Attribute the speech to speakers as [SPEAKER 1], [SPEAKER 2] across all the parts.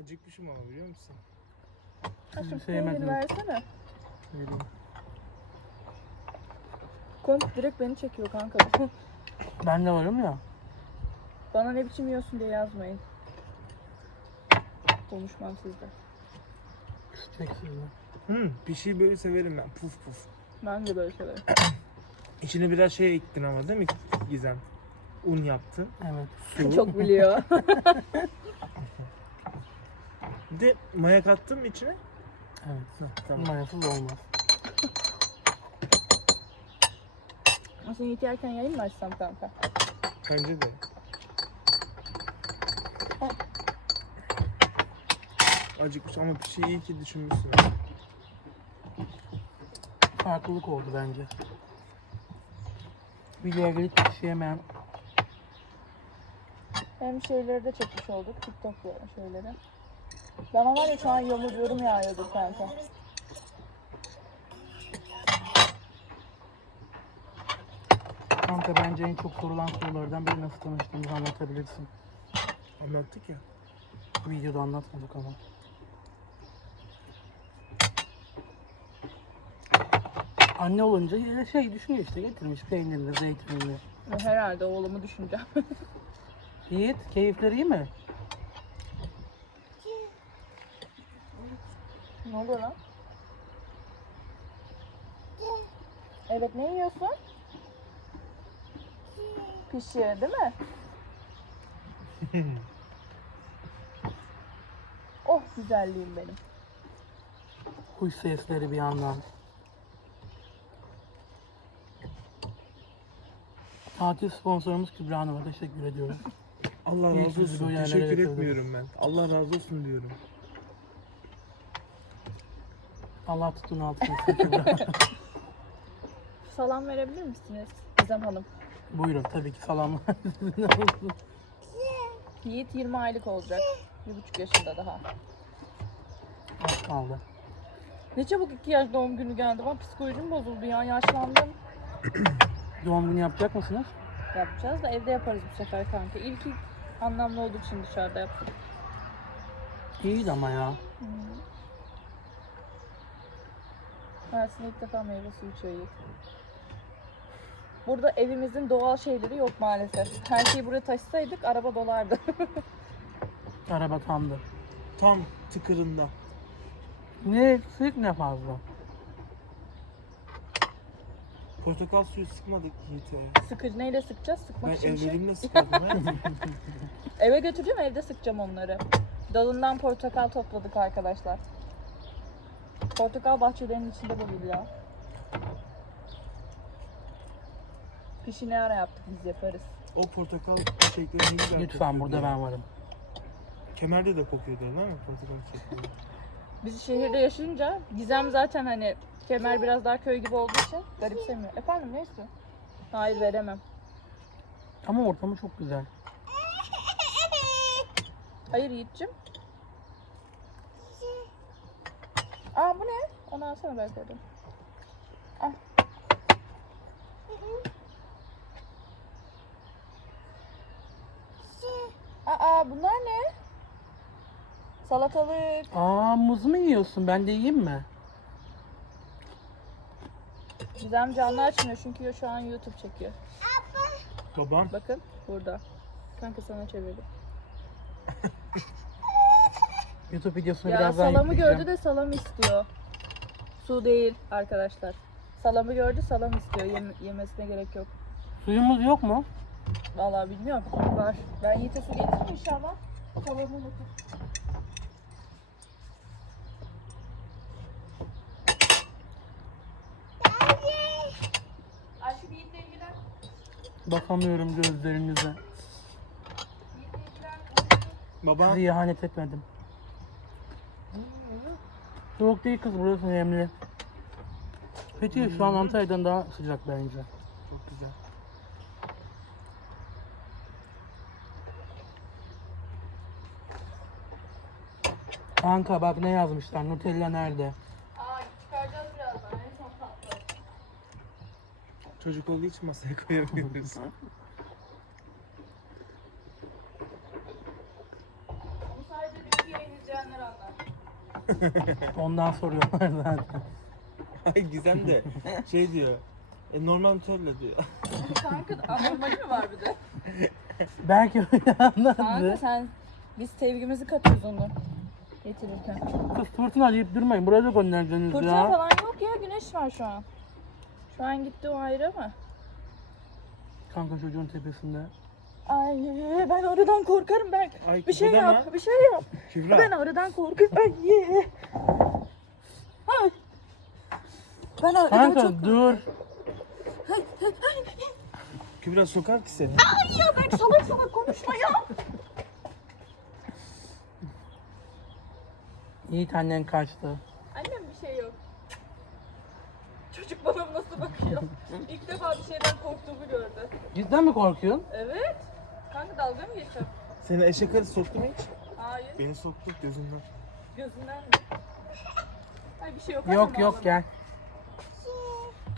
[SPEAKER 1] Acıkmışım ama biliyor musun?
[SPEAKER 2] Aşkım
[SPEAKER 3] sevmedim.
[SPEAKER 2] peynir versene.
[SPEAKER 3] Vereyim.
[SPEAKER 2] Komp direkt beni çekiyor kanka.
[SPEAKER 3] Ben de varım ya.
[SPEAKER 2] Bana ne biçim yiyorsun diye yazmayın. Konuşmam sizde.
[SPEAKER 3] Küçüksüz mü?
[SPEAKER 1] Hı, bir şey böyle severim ben. Puf puf.
[SPEAKER 2] Ben de böyle severim.
[SPEAKER 1] İçine biraz şey ektin ama değil mi Gizem? Un yaptın.
[SPEAKER 3] Evet. Su.
[SPEAKER 2] Çok biliyor.
[SPEAKER 1] Bir de maya kattın mı içine?
[SPEAKER 3] Evet.
[SPEAKER 1] Tamam.
[SPEAKER 3] Mayasız olmaz.
[SPEAKER 2] Nasıl Yiğit yerken yayın mı açsam kanka?
[SPEAKER 1] Bence de. Acıkmış ama bir şey iyi ki düşünmüşsün.
[SPEAKER 3] Farklılık oldu bence. Videoya gelip yetişemeyen
[SPEAKER 2] Hem şeyleri de çekmiş olduk. TikTok şeyleri. Bana var ya şu an yamuluyorum yağıyordur kanka.
[SPEAKER 3] kanka bence en çok sorulan sorulardan biri nasıl tanıştığımızı anlatabilirsin.
[SPEAKER 1] Anlattık ya.
[SPEAKER 3] Videoda anlatmadık ama. Anne olunca ya şey düşünüyor işte getirmiş peynirli, zeytinli.
[SPEAKER 2] Herhalde oğlumu düşüneceğim.
[SPEAKER 3] Yiğit keyifleri iyi mi?
[SPEAKER 2] Ne oluyor lan? Evet ne yiyorsun? Pişi değil mi? oh güzelliğim benim.
[SPEAKER 3] Kuş sesleri bir yandan. Tatil sponsorumuz Kübra Hanım'a teşekkür ediyoruz.
[SPEAKER 1] Allah razı olsun. Teşekkür etmiyorum ben. Allah razı olsun diyorum.
[SPEAKER 3] Allah tutun Kübra.
[SPEAKER 2] Salam verebilir misiniz Gizem Hanım?
[SPEAKER 3] Buyurun tabii ki salamlar.
[SPEAKER 2] Yiğit 20 aylık olacak. Bir buçuk yaşında daha.
[SPEAKER 3] Az kaldı.
[SPEAKER 2] Ne çabuk iki yaş doğum günü geldi. Bak psikolojim bozuldu ya. Yaşlandım.
[SPEAKER 3] Doğum günü yapacak mısınız?
[SPEAKER 2] Yapacağız da evde yaparız bu sefer kanka. İlk ilk anlamlı olduğu için dışarıda yaptık.
[SPEAKER 3] İyiydi ama ya.
[SPEAKER 2] Mersin ilk defa meyve suyu içiyor. Burada evimizin doğal şeyleri yok maalesef. Her şeyi buraya taşısaydık araba dolardı.
[SPEAKER 3] Araba tamdı.
[SPEAKER 1] Tam tıkırında.
[SPEAKER 3] Ne eksik ne fazla.
[SPEAKER 1] Portakal suyu sıkmadık Yiğit'e.
[SPEAKER 2] Sıkıcı neyle sıkacağız? Sıkmak
[SPEAKER 1] Ben
[SPEAKER 2] için bir şey.
[SPEAKER 1] ellerimle sıkadım.
[SPEAKER 2] Eve götüreceğim evde sıkacağım onları. Dalından portakal topladık arkadaşlar. Portakal bahçelerinin içinde bulundu ya. Kışı ne ara yaptık biz yaparız.
[SPEAKER 1] o portakal çiçekleri ne güzel
[SPEAKER 3] Lütfen burada
[SPEAKER 1] ya.
[SPEAKER 3] ben varım.
[SPEAKER 1] Kemerde de kokuyordu değil mi portakal çiçekleri?
[SPEAKER 2] Biz şehirde yaşayınca Gizem zaten hani Kemer biraz daha köy gibi olduğu için garipsemiyor. Efendim ne istiyorsun? Hayır veremem.
[SPEAKER 3] Ama ortamı çok güzel.
[SPEAKER 2] Hayır Yiğit'cim. Aa bu ne? Onu alsana belki oradan. Al. Aa bunlar ne? Salatalık.
[SPEAKER 3] Aa muz mu yiyorsun? Ben de yiyeyim mi?
[SPEAKER 2] Gizem canlı açmıyor çünkü şu an YouTube çekiyor.
[SPEAKER 1] Babam
[SPEAKER 2] Bakın burada. Kanka sana çevirdim.
[SPEAKER 3] YouTube videosunu
[SPEAKER 2] Ya
[SPEAKER 3] birazdan
[SPEAKER 2] salamı
[SPEAKER 3] yükleyeceğim.
[SPEAKER 2] gördü de salam istiyor. Su değil arkadaşlar. Salamı gördü salam istiyor. Yem- yemesine gerek yok.
[SPEAKER 3] Suyumuz yok mu?
[SPEAKER 2] Vallahi bilmiyorum. Var. Ben Yiğit'e su getiririm inşallah. Salamı unutur. Aşkım Yiğit'le ilgilen.
[SPEAKER 3] Bakamıyorum gözlerinize.
[SPEAKER 2] Yiğit'le ilgilen.
[SPEAKER 1] babam
[SPEAKER 3] Size ihanet etmedim. Soğuk değil kız burası nemli. Peki şu an Antalya'dan daha sıcak bence.
[SPEAKER 1] çok güzel.
[SPEAKER 3] Kanka bak ne yazmışlar Nutella nerede?
[SPEAKER 2] Aa çıkaracağız birazdan. En son tatlı.
[SPEAKER 1] Çocuk olduğu için masaya koyamıyoruz.
[SPEAKER 2] Onu sadece bir yayın izleyenler anlar.
[SPEAKER 3] Ondan soruyorlar zaten.
[SPEAKER 1] Ay Gizem de şey diyor. E, normal tölle diyor.
[SPEAKER 2] Kanka anormali mi var bir de?
[SPEAKER 3] Belki öyle anladı.
[SPEAKER 2] Kanka sen biz sevgimizi katıyoruz onu getirirken.
[SPEAKER 3] Kız fırtına deyip durmayın. Buraya da göndereceksiniz
[SPEAKER 2] Fırtına
[SPEAKER 3] ya.
[SPEAKER 2] falan yok ya güneş var şu an. Şu an gitti o ayrı ama.
[SPEAKER 3] Kanka çocuğun tepesinde.
[SPEAKER 2] Ay ben oradan korkarım ben.
[SPEAKER 1] Ay,
[SPEAKER 2] Bir şey yap, bir şey yap.
[SPEAKER 1] Kübra.
[SPEAKER 2] Ben oradan korkuyorum. Ay. Ay. Ben orada
[SPEAKER 3] Kanka
[SPEAKER 2] çok...
[SPEAKER 3] dur.
[SPEAKER 1] Kübra sokar ki seni.
[SPEAKER 2] Ay ya ben salak salak konuşma ya.
[SPEAKER 3] Yiğit annen kaçtı.
[SPEAKER 2] Annem bir şey yok. Çocuk bana nasıl bakıyor? İlk defa bir şeyden korktuğumu gördü.
[SPEAKER 3] Cidden mi korkuyorsun?
[SPEAKER 2] Evet. Kanka dalga mı geçiyorsun?
[SPEAKER 1] Seni eşek arısı soktu mu hiç?
[SPEAKER 2] Hayır.
[SPEAKER 1] Beni soktu gözünden.
[SPEAKER 2] Gözünden mi? Ay bir şey yok.
[SPEAKER 3] Yok
[SPEAKER 2] annem
[SPEAKER 3] yok gel.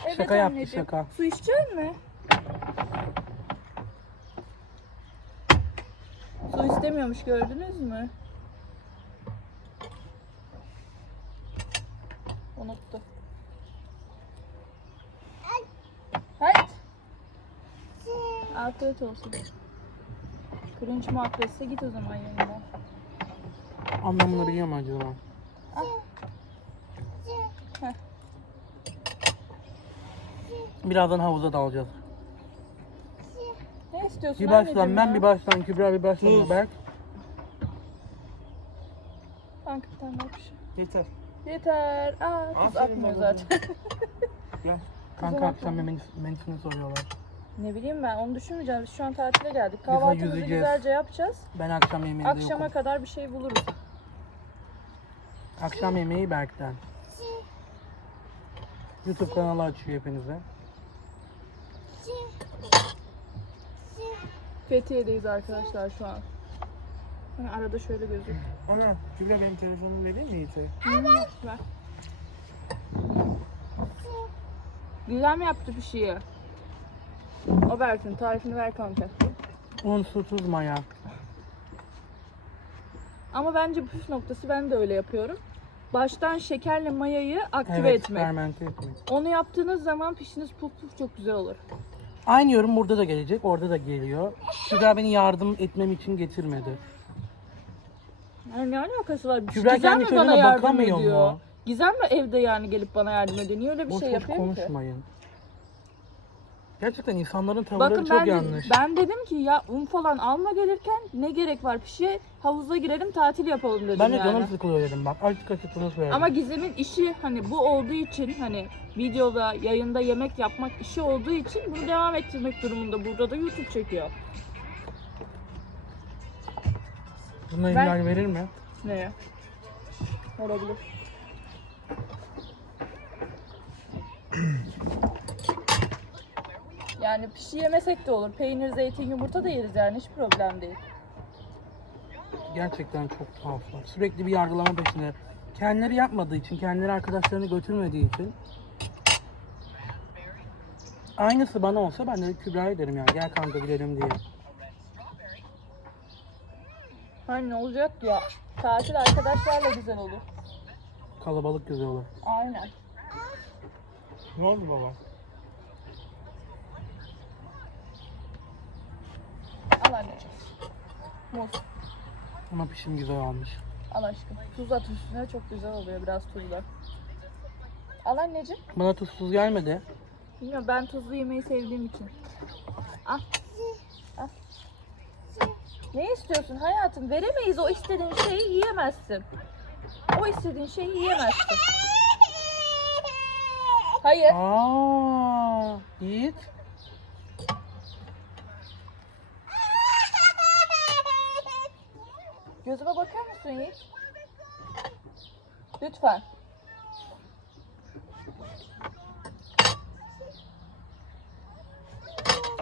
[SPEAKER 2] Evet
[SPEAKER 3] Şaka yaptı,
[SPEAKER 2] anneciğim.
[SPEAKER 3] şaka.
[SPEAKER 2] Su içecek mi? Su istemiyormuş gördünüz mü? Unuttu. Hayır. Afiyet olsun. Kırınç mahvetse git o zaman yanına.
[SPEAKER 3] Anlamını biliyor mu acaba?
[SPEAKER 2] Heh.
[SPEAKER 3] Birazdan havuza dalacağız.
[SPEAKER 2] Ne istiyorsun
[SPEAKER 3] Bir
[SPEAKER 2] anneciğim
[SPEAKER 3] ben
[SPEAKER 2] ya?
[SPEAKER 3] bir başlan Kübra bir başlan
[SPEAKER 1] Sus.
[SPEAKER 3] Berk.
[SPEAKER 2] Kanka bir tane daha bir şey.
[SPEAKER 1] Yeter.
[SPEAKER 2] Yeter. Aa, kız
[SPEAKER 1] Aferin
[SPEAKER 2] atmıyor zaten.
[SPEAKER 1] Gel.
[SPEAKER 3] Kanka akşam menüsünü soruyorlar.
[SPEAKER 2] Ne bileyim ben onu düşünmeyeceğim. Biz şu an tatile geldik. Kahvaltımızı
[SPEAKER 3] yüzeceğiz.
[SPEAKER 2] güzelce yapacağız.
[SPEAKER 3] Ben akşam yemeğinde
[SPEAKER 2] Akşama
[SPEAKER 3] yokum.
[SPEAKER 2] kadar bir şey buluruz.
[SPEAKER 3] Akşam yemeği Berk'ten. YouTube kanalı açıyor hepinize.
[SPEAKER 2] Fethiye'deyiz arkadaşlar şu an. Hani arada şöyle gözük.
[SPEAKER 1] Ana Kübra benim telefonumu vereyim mi Yiğit'e?
[SPEAKER 2] Ver. Güzel mi yaptı pişiyi? O versin. Tarifini ver kanka.
[SPEAKER 3] Un, su, tuz, maya.
[SPEAKER 2] Ama bence püf noktası ben de öyle yapıyorum. Baştan şekerle mayayı aktive
[SPEAKER 3] Evet,
[SPEAKER 2] etmek.
[SPEAKER 3] fermente etmek.
[SPEAKER 2] Onu yaptığınız zaman pişiniz puf puf çok güzel olur.
[SPEAKER 3] Aynı yorum burada da gelecek, orada da geliyor. Kübra beni yardım etmem için getirmedi.
[SPEAKER 2] Yani ne alakası var?
[SPEAKER 3] Kübra
[SPEAKER 2] Gizem
[SPEAKER 3] kendi
[SPEAKER 2] mi bana
[SPEAKER 3] çocuğuna
[SPEAKER 2] yardım
[SPEAKER 3] bakamıyor
[SPEAKER 2] ediyor?
[SPEAKER 3] mu?
[SPEAKER 2] Gizem mi evde yani gelip bana yardım ediyor? Niye öyle bir
[SPEAKER 3] Boş
[SPEAKER 2] şey
[SPEAKER 3] boş
[SPEAKER 2] yapıyor ki?
[SPEAKER 3] konuşmayın. Gerçekten insanların tavırları
[SPEAKER 2] Bakın
[SPEAKER 3] çok
[SPEAKER 2] ben,
[SPEAKER 3] yanlış.
[SPEAKER 2] ben dedim ki ya un falan alma gelirken ne gerek var pişiye havuza girelim tatil yapalım dedim
[SPEAKER 3] Ben de
[SPEAKER 2] yani.
[SPEAKER 3] canım sıkılıyor dedim bak. Açık açık bunu söyledim.
[SPEAKER 2] Ama Gizem'in işi hani bu olduğu için hani videoda yayında yemek yapmak işi olduğu için bunu devam ettirmek durumunda. Burada da YouTube çekiyor.
[SPEAKER 3] Buna
[SPEAKER 2] Ben-
[SPEAKER 3] imkan verir mi?
[SPEAKER 2] Neye? Olabilir. Yani pişi yemesek de olur. Peynir, zeytin, yumurta da yeriz yani hiç problem değil.
[SPEAKER 3] Gerçekten çok tuhaflar. Sürekli bir yargılama peşinde. Kendileri yapmadığı için, kendileri arkadaşlarını götürmediği için. Aynısı bana olsa ben de Kübra'ya derim ya. Gel kanka gidelim diye.
[SPEAKER 2] Hani ne olacak ya? Tatil arkadaşlarla güzel olur.
[SPEAKER 3] Kalabalık güzel olur.
[SPEAKER 2] Aynen.
[SPEAKER 1] Ne oldu baba?
[SPEAKER 2] Anneciğim. Muz.
[SPEAKER 3] Ama pişim güzel olmuş.
[SPEAKER 2] Al aşkım. Tuz at üstüne çok güzel oluyor biraz tuzla. Al anneciğim.
[SPEAKER 3] Bana tuzsuz gelmedi.
[SPEAKER 2] Bilmiyorum ben tuzlu yemeği sevdiğim için. Al. Al. Ne istiyorsun hayatım? Veremeyiz o istediğin şeyi yiyemezsin. O istediğin şeyi yiyemezsin. Hayır.
[SPEAKER 3] Aa, Yiğit.
[SPEAKER 2] Gözüme bakar mısın Yiğit? Lütfen.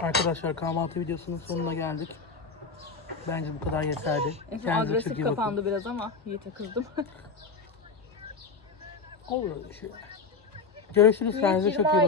[SPEAKER 3] Arkadaşlar kahvaltı videosunun sonuna geldik. Bence bu kadar yeterli.
[SPEAKER 2] En son
[SPEAKER 3] Kendinize çok
[SPEAKER 2] agresif
[SPEAKER 3] iyi bakın.
[SPEAKER 2] kapandı biraz ama Yiğit'e kızdım.
[SPEAKER 3] Olur öyle şey. Görüşürüz. Kendinize çok iyi
[SPEAKER 2] 20
[SPEAKER 3] bakın.